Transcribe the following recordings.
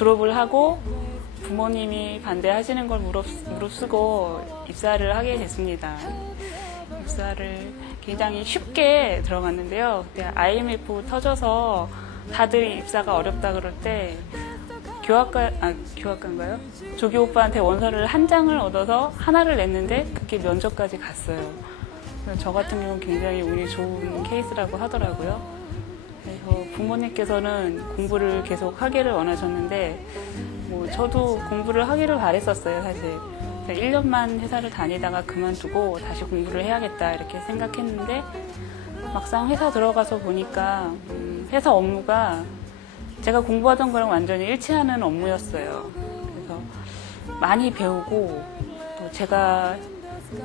졸업을 하고 부모님이 반대하시는 걸 무릅쓰고 입사를 하게 됐습니다. 입사를 굉장히 쉽게 들어갔는데요. 그때 IMF 터져서 다들 입사가 어렵다 그럴 때 교학과인가요? 조교 오빠한테 원서를 한 장을 얻어서 하나를 냈는데 그게 면접까지 갔어요. 저 같은 경우는 굉장히 운이 좋은 케이스라고 하더라고요. 그래서 부모님께서는 공부를 계속 하기를 원하셨는데 저도 공부를 하기를 바랬었어요, 사실. 1년만 회사를 다니다가 그만두고 다시 공부를 해야겠다 이렇게 생각했는데 막상 회사 들어가서 보니까 회사 업무가 제가 공부하던 거랑 완전히 일치하는 업무였어요. 그래서 많이 배우고 또 제가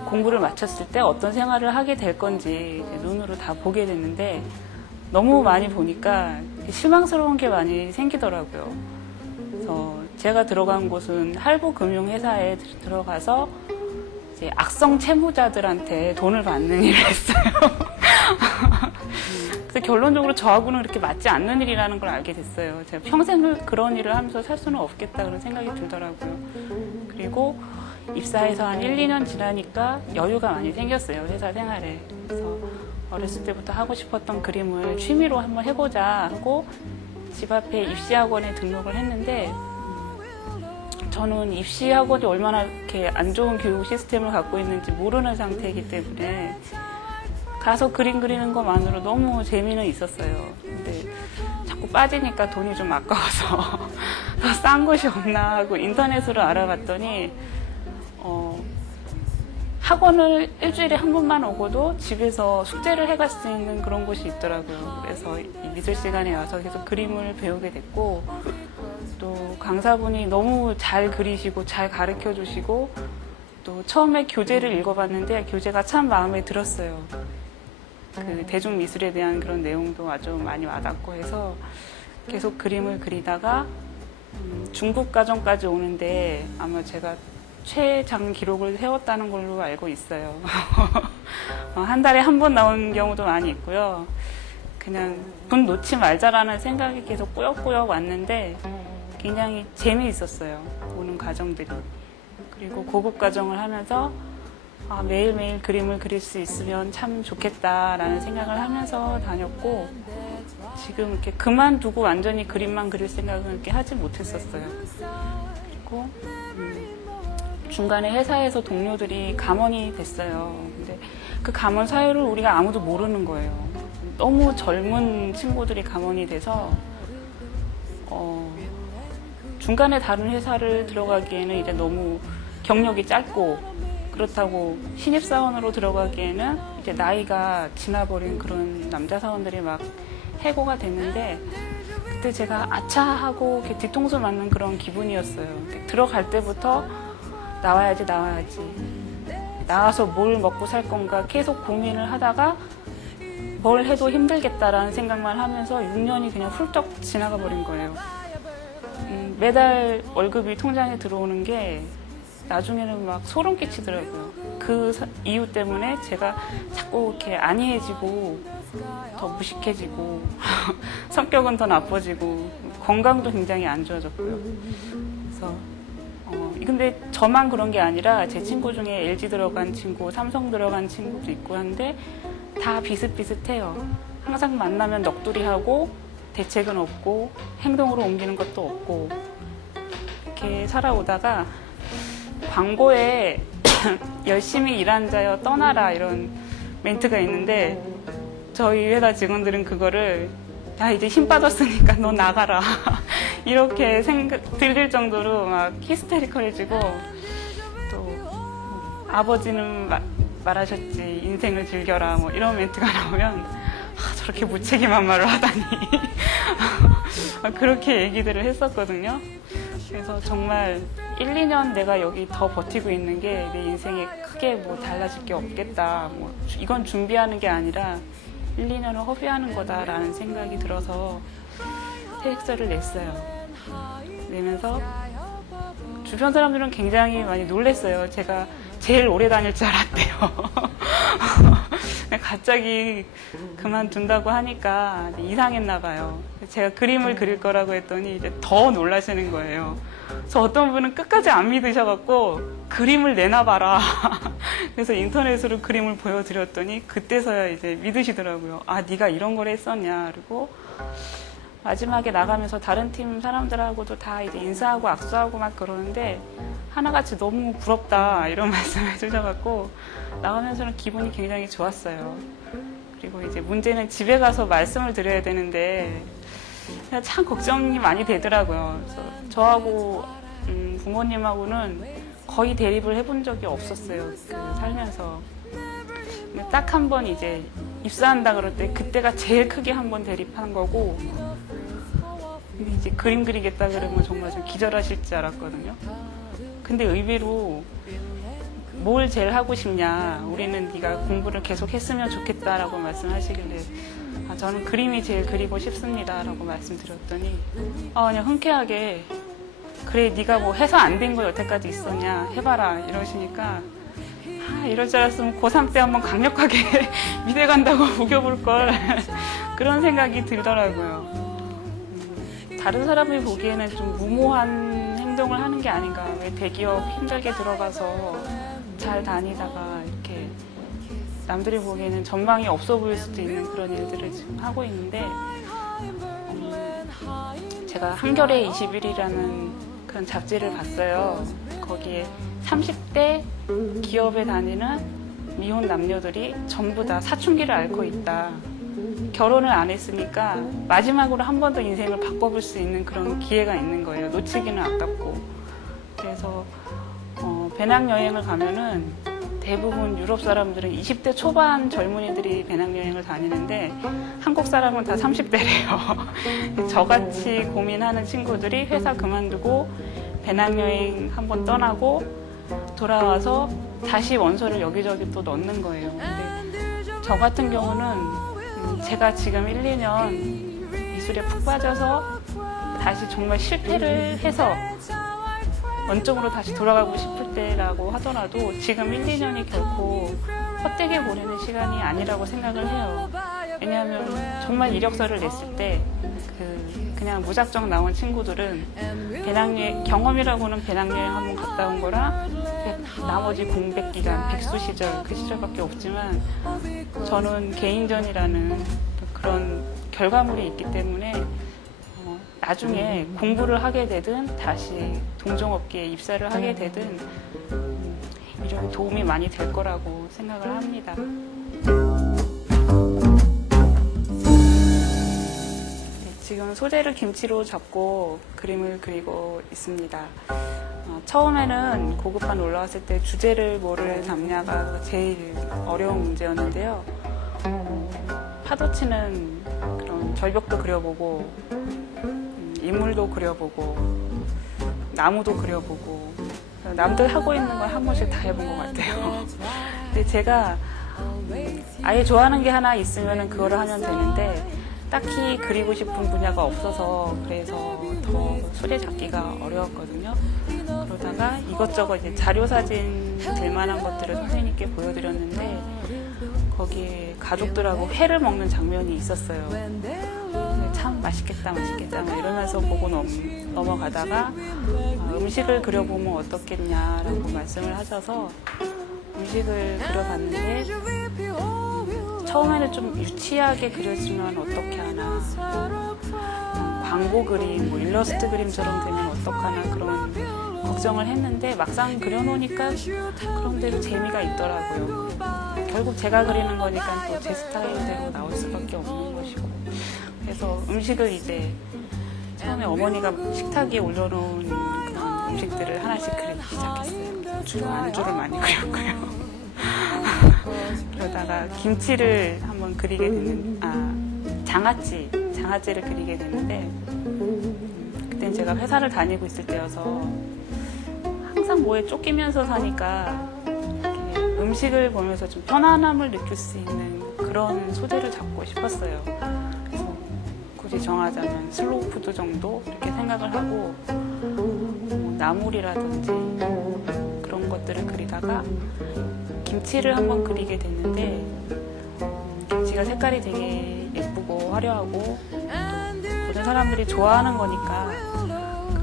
공부를 마쳤을 때 어떤 생활을 하게 될 건지 눈으로 다 보게 됐는데 너무 많이 보니까 실망스러운 게 많이 생기더라고요. 그래서 제가 들어간 곳은 할부금융회사에 들어가서 이제 악성 채무자들한테 돈을 받는 일을 했어요. 그래서 결론적으로 저하고는 그렇게 맞지 않는 일이라는 걸 알게 됐어요. 제가 평생을 그런 일을 하면서 살 수는 없겠다 그런 생각이 들더라고요. 그리고 입사해서 한 1, 2년 지나니까 여유가 많이 생겼어요, 회사 생활에. 그래서 어렸을 때부터 하고 싶었던 그림을 취미로 한번 해보자 하고 집 앞에 입시학원에 등록을 했는데 저는 입시학원이 얼마나 이렇게 안 좋은 교육 시스템을 갖고 있는지 모르는 상태이기 때문에 가서 그림 그리는 것만으로 너무 재미는 있었어요. 근데 자꾸 빠지니까 돈이 좀 아까워서 더 싼 곳이 없나 하고 인터넷으로 알아봤더니 학원을 일주일에 한 번만 오고도 집에서 숙제를 해갈 수 있는 그런 곳이 있더라고요. 그래서 이 미술 시간에 와서 계속 그림을 배우게 됐고 또 강사분이 너무 잘 그리시고 잘 가르쳐 주시고 또 처음에 교재를 읽어봤는데 교재가 참 마음에 들었어요. 그 대중미술에 대한 그런 내용도 아주 많이 와닿고 해서 계속 그림을 그리다가 중급 과정까지 오는데 아마 제가 최장 기록을 세웠다는 걸로 알고 있어요. 한 달에 한 번 나온 경우도 많이 있고요. 그냥 분 놓지 말자라는 생각이 계속 꾸역꾸역 왔는데 굉장히 재미있었어요, 오는 과정들이. 그리고 고급 과정을 하면서 매일매일 그림을 그릴 수 있으면 참 좋겠다라는 생각을 하면서 다녔고 지금 이렇게 그만두고 완전히 그림만 그릴 생각은 이렇게 하지 못했었어요. 그리고 중간에 회사에서 동료들이 감원이 됐어요. 근데 그 감원 사유를 우리가 아무도 모르는 거예요. 너무 젊은 친구들이 감원이 돼서 중간에 다른 회사를 들어가기에는 이제 너무 경력이 짧고 그렇다고 신입사원으로 들어가기에는 이제 나이가 지나버린 그런 남자 사원들이 막 해고가 됐는데 그때 제가 아차 하고 이렇게 뒤통수 맞는 그런 기분이었어요. 들어갈 때부터 나와야지 나와서 뭘 먹고 살 건가 계속 고민을 하다가 뭘 해도 힘들겠다라는 생각만 하면서 6년이 그냥 훌쩍 지나가 버린 거예요. 매달 월급이 통장에 들어오는 게 나중에는 막 소름 끼치더라고요. 그 이유 때문에 제가 자꾸 이렇게 안이해지고 더 무식해지고 성격은 더 나빠지고 건강도 굉장히 안 좋아졌고요. 그래서 근데 저만 그런 게 아니라 제 친구 중에 LG 들어간 친구, 삼성 들어간 친구도 있고 한데 다 비슷비슷해요. 항상 만나면 넋두리하고 대책은 없고 행동으로 옮기는 것도 없고 이렇게 살아오다가 광고에 열심히 일한 자여 떠나라 이런 멘트가 있는데 저희 회사 직원들은 그거를 야 이제 힘 빠졌으니까 너 나가라 이렇게 들릴 정도로 막 히스테리컬해지고 또 아버지는 말하셨지 인생을 즐겨라 뭐 이런 멘트가 나오면 저렇게 무책임한 말을 하다니 그렇게 얘기들을 했었거든요. 그래서 정말 1, 2년 내가 여기 더 버티고 있는 게 내 인생에 크게 뭐 달라질 게 없겠다. 뭐 이건 준비하는 게 아니라 1, 2년을 허비하는 거다라는 생각이 들어서 퇴직서를 냈어요. 내면서 주변 사람들은 굉장히 많이 놀랐어요. 제가 제일 오래 다닐 줄 알았대요. 갑자기 그만둔다고 하니까 이상했나 봐요. 제가 그림을 그릴 거라고 했더니 이제 더 놀라시는 거예요. 그래서 어떤 분은 끝까지 안 믿으셔갖고 그림을 내놔봐라. 그래서 인터넷으로 그림을 보여드렸더니 그때서야 이제 믿으시더라고요. 아, 네가 이런 걸 했었냐. 그리고 마지막에 나가면서 다른 팀 사람들하고도 다 이제 인사하고 악수하고 막 그러는데 하나같이 너무 부럽다 이런 말씀을 해주셔갖고 나가면서는 기분이 굉장히 좋았어요. 그리고 이제 문제는 집에 가서 말씀을 드려야 되는데 참 걱정이 많이 되더라고요. 그래서 저하고 부모님하고는 거의 대립을 해본 적이 없었어요. 살면서. 딱 한 번 이제 입사한다 그럴 때 그때가 제일 크게 한 번 대립한 거고 이제 그림 그리겠다 그러면 정말 좀 기절하실 줄 알았거든요. 근데 의외로 뭘 제일 하고 싶냐, 우리는 네가 공부를 계속 했으면 좋겠다라고 말씀하시길래 아, 저는 그림이 제일 그리고 싶습니다 라고 말씀드렸더니 그냥 흔쾌하게 그래 네가 뭐 해서 안 된 거 여태까지 있었냐 해봐라 이러시니까 이럴 줄 알았으면 고3 때 한번 강력하게 미대 간다고 우겨볼 걸 그런 생각이 들더라고요. 다른 사람이 보기에는 좀 무모한 행동을 하는 게 아닌가. 왜 대기업 힘들게 들어가서 잘 다니다가 이렇게 남들이 보기에는 전망이 없어 보일 수도 있는 그런 일들을 지금 하고 있는데 제가 한겨레 21이라는 그런 잡지를 봤어요. 거기에 30대 기업에 다니는 미혼 남녀들이 전부 다 사춘기를 앓고 있다. 결혼을 안 했으니까 마지막으로 한 번 더 인생을 바꿔볼 수 있는 그런 기회가 있는 거예요. 놓치기는 아깝고. 그래서 배낭여행을 가면은 대부분 유럽 사람들은 20대 초반 젊은이들이 배낭여행을 다니는데 한국 사람은 다 30대래요. 저같이 고민하는 친구들이 회사 그만두고 배낭여행 한번 떠나고 돌아와서 다시 원서를 여기저기 또 넣는 거예요. 근데 저 같은 경우는 제가 지금 1, 2년 미술에 푹 빠져서 다시 정말 실패를 해서 원점으로 다시 돌아가고 싶을 때라고 하더라도 지금 1, 2년이 결코 헛되게 보내는 시간이 아니라고 생각을 해요. 왜냐하면 정말 이력서를 냈을 때 그냥 무작정 나온 친구들은 배낭여행, 경험이라고는 배낭여행 한번 갔다 온 거랑 나머지 공백 기간, 백수 시절, 그 시절밖에 없지만 저는 개인전이라는 그런 결과물이 있기 때문에 나중에 공부를 하게 되든 다시 동종업계에 입사를 하게 되든 이런 도움이 많이 될 거라고 생각을 합니다. 지금 소재를 김치로 잡고 그림을 그리고 있습니다. 처음에는 고급판 올라왔을 때 주제를 뭐를 담냐가 제일 어려운 문제였는데요. 파도 치는 그런 절벽도 그려보고 인물도 그려보고 나무도 그려보고 남들 하고 있는 걸 한 번씩 다 해본 것 같아요. 근데 제가 아예 좋아하는 게 하나 있으면 그거를 하면 되는데 딱히 그리고 싶은 분야가 없어서 그래서 더 소재 잡기가 어려웠거든요. 그러다가 이것저것 이제 자료사진 될 만한 것들을 선생님께 보여드렸는데 거기에 가족들하고 회를 먹는 장면이 있었어요. 참 맛있겠다 맛있겠다 이러면서 보고 넘어가다가 음식을 그려보면 어떻겠냐라고 말씀을 하셔서 음식을 그려봤는데 처음에는 좀 유치하게 그려지면 어떻게 하나, 광고 그림, 뭐 일러스트 그림처럼 되면 어떡하나 그런 걱정을 했는데 막상 그려놓으니까 그런 대로 재미가 있더라고요. 결국 제가 그리는 거니까 또 제 스타일대로 나올 수밖에 없는 것이고. 그래서 음식을 이제 처음에 어머니가 식탁 위에 올려놓은 그런 음식들을 하나씩 그리기 시작했어요. 주로 안주를 많이 그렸고요. 그러다가 김치를 한번 그리게 되는, 장아찌를 그리게 되는데, 그땐 제가 회사를 다니고 있을 때여서 항상 뭐에 쫓기면서 사니까 음식을 보면서 좀 편안함을 느낄 수 있는 그런 소재를 잡고 싶었어요. 그래서 굳이 정하자면 슬로우 푸드 정도 이렇게 생각을 하고 나물이라든지 그런 것들을 그리다가 김치를 한번 그리게 됐는데 김치가 색깔이 되게 예쁘고 화려하고 또 모든 사람들이 좋아하는 거니까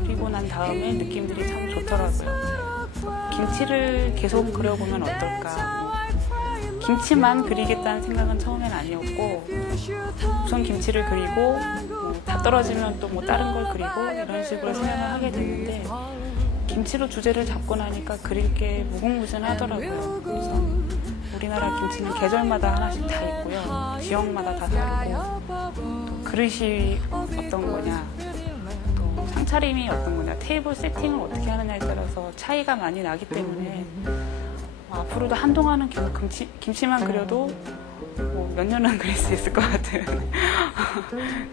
그리고 난 다음에 느낌들이 참 좋더라고요. 김치를 계속 그려보면 어떨까. 김치만 그리겠다는 생각은 처음엔 아니었고 우선 김치를 그리고 다 떨어지면 또 뭐 다른 걸 그리고 이런 식으로 생각을 하게 됐는데 김치로 주제를 잡고 나니까 그릴 게 무궁무진하더라고요. 그래서 우리나라 김치는 계절마다 하나씩 다 있고요. 지역마다 다 다르고 또 그릇이 어떤 거냐 또 상차림이 어떤 거냐 테이블 세팅을 어떻게 하느냐에 따라서 차이가 많이 나기 때문에 앞으로도 한동안은 계속 김치만 그려도 몇 년은 그릴 수 있을 것 같은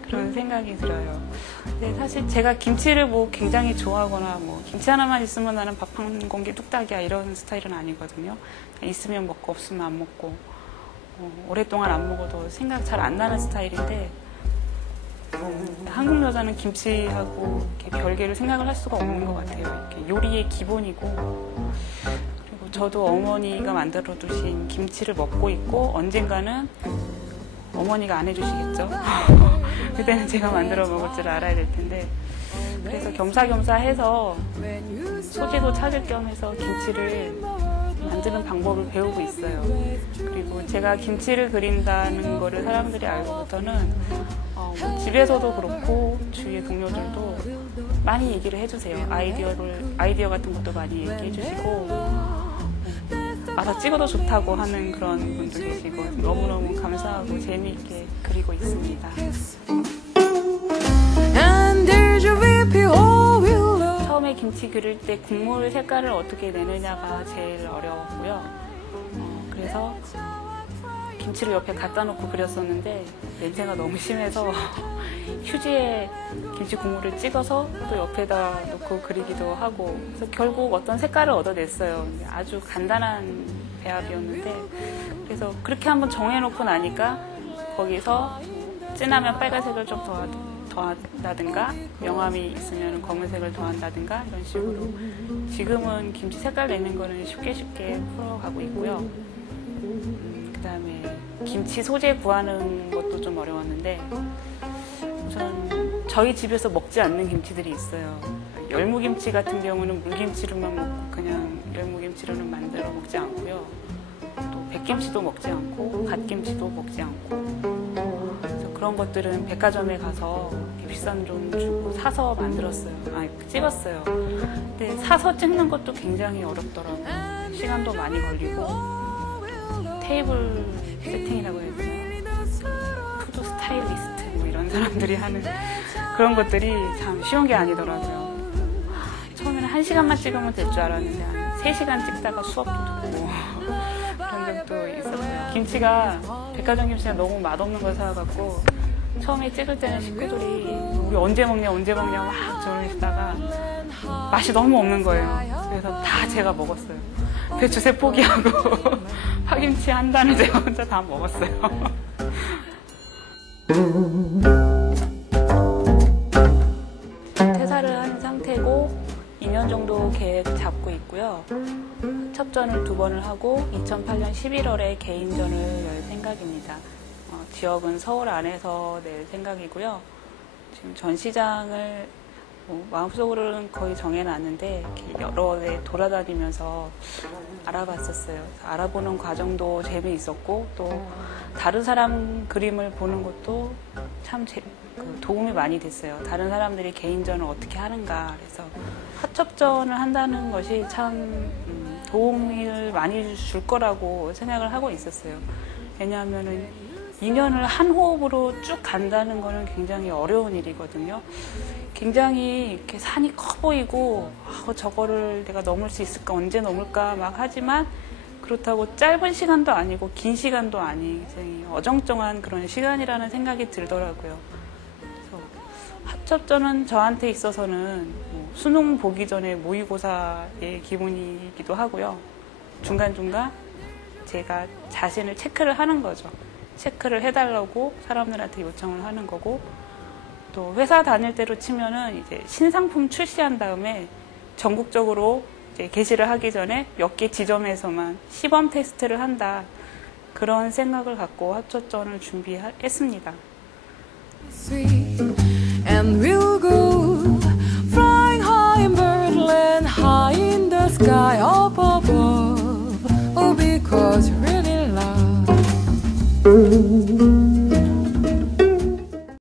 그런 생각이 들어요. 근데 사실 제가 김치를 뭐 굉장히 좋아하거나 뭐 김치 하나만 있으면 나는 밥 한 공기 뚝딱이야 이런 스타일은 아니거든요. 있으면 먹고 없으면 안 먹고 오랫동안 안 먹어도 생각 잘 안 나는 스타일인데 한국 여자는 김치하고 이렇게 별개로 생각을 할 수가 없는 것 같아요. 이렇게 요리의 기본이고 저도 어머니가 만들어 두신 김치를 먹고 있고 언젠가는 어머니가 안 해주시겠죠. 그때는 제가 만들어 먹을 줄 알아야 될 텐데 그래서 겸사겸사 해서 소재도 찾을 겸 해서 김치를 만드는 방법을 배우고 있어요. 그리고 제가 김치를 그린다는 거를 사람들이 알고부터는 집에서도 그렇고 주위의 동료들도 많이 얘기를 해주세요. 아이디어 같은 것도 많이 얘기해 주시고 와서 찍어도 좋다고 하는 그런 분도 계시고 너무너무 감사하고 재미있게 그리고 있습니다. 처음에 김치 그릴 때 국물 색깔을 어떻게 내느냐가 제일 어려웠고요. 그래서 김치를 옆에 갖다 놓고 그렸었는데 냄새가 너무 심해서 휴지에 김치 국물을 찍어서 또 옆에다 놓고 그리기도 하고 그래서 결국 어떤 색깔을 얻어냈어요. 아주 간단한 배합이었는데 그래서 그렇게 한번 정해놓고 나니까 거기서 진하면 빨간색을 좀 더한다든가 명암이 있으면 검은색을 더한다든가 이런 식으로 지금은 김치 색깔 내는 거는 쉽게 풀어가고 있고요. 그 다음에 김치 소재 구하는 것도 좀 어려웠는데 우선 저희 집에서 먹지 않는 김치들이 있어요. 열무김치 같은 경우는 물김치로만 먹고 그냥 열무김치로는 만들어 먹지 않고요. 또 백김치도 먹지 않고 갓김치도 먹지 않고 그래서 그런 것들은 백화점에 가서 비싼 돈 주고 사서 만들었어요. 찍었어요. 근데 사서 찍는 것도 굉장히 어렵더라고요. 시간도 많이 걸리고 테이블 세팅이라고 해야 되나? 푸드 스타일리스트 뭐 이런 사람들이 하는 그런 것들이 참 쉬운 게 아니더라고요. 처음에는 1시간만 찍으면 될 줄 알았는데 한 3시간 찍다가 수업도 듣고 그런 적도 있었어요. 김치가 백화점 김치가 너무 맛없는 걸 사갖고 처음에 찍을 때는 식구들이 우리 언제 먹냐 막 저러시다가 맛이 너무 없는 거예요. 그래서 다 제가 먹었어요. 배추새 포기하고 파김치 한 단을 제가 혼자 다 먹었어요. 퇴사를 한 상태고 2년 정도 계획 잡고 있고요. 첩전을 2번을 하고 2008년 11월에 개인전을 열 생각입니다. 지역은 서울 안에서 낼 생각이고요. 지금 전시장을 마음속으로는 거의 정해놨는데 여러 데 돌아다니면서 알아봤었어요. 알아보는 과정도 재미있었고 또 다른 사람 그림을 보는 것도 참 도움이 많이 됐어요. 다른 사람들이 개인전을 어떻게 하는가 그래서 화첩전을 한다는 것이 참 도움을 많이 줄 거라고 생각을 하고 있었어요. 왜냐하면은 2년을 한 호흡으로 쭉 간다는 거는 굉장히 어려운 일이거든요. 굉장히 이렇게 산이 커 보이고 저거를 내가 넘을 수 있을까 언제 넘을까 막 하지만 그렇다고 짧은 시간도 아니고 긴 시간도 아닌 굉장히 어정쩡한 그런 시간이라는 생각이 들더라고요. 그래서 합첩전은 저한테 있어서는 수능 보기 전에 모의고사의 기분이기도 하고요. 중간중간 제가 자신을 체크를 하는 거죠. 체크를 해달라고 사람들한테 요청을 하는 거고 또 회사 다닐 때로 치면은 이제 신상품 출시한 다음에 전국적으로 이제 게시를 하기 전에 몇 개 지점에서만 시범 테스트를 한다. 그런 생각을 갖고 합초전을 준비했습니다. And we'll go flying high in birdland, high in the sky.